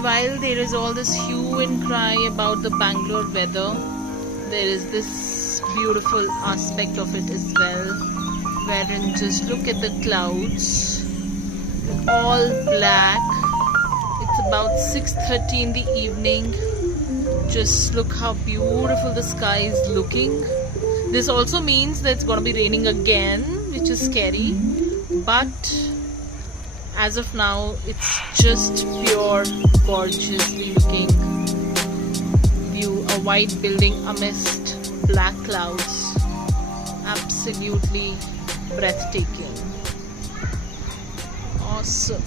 And while there is all this hue and cry about the Bangalore weather, there is this beautiful aspect of it as well, wherein just look at the clouds, all black. It's about 6:30 in the evening. Just look how beautiful the sky is looking. This also means that it's gonna be raining again, which is scary, but as of now it's just pure gorgeously looking view. A white building amidst black clouds, absolutely breathtaking. Awesome.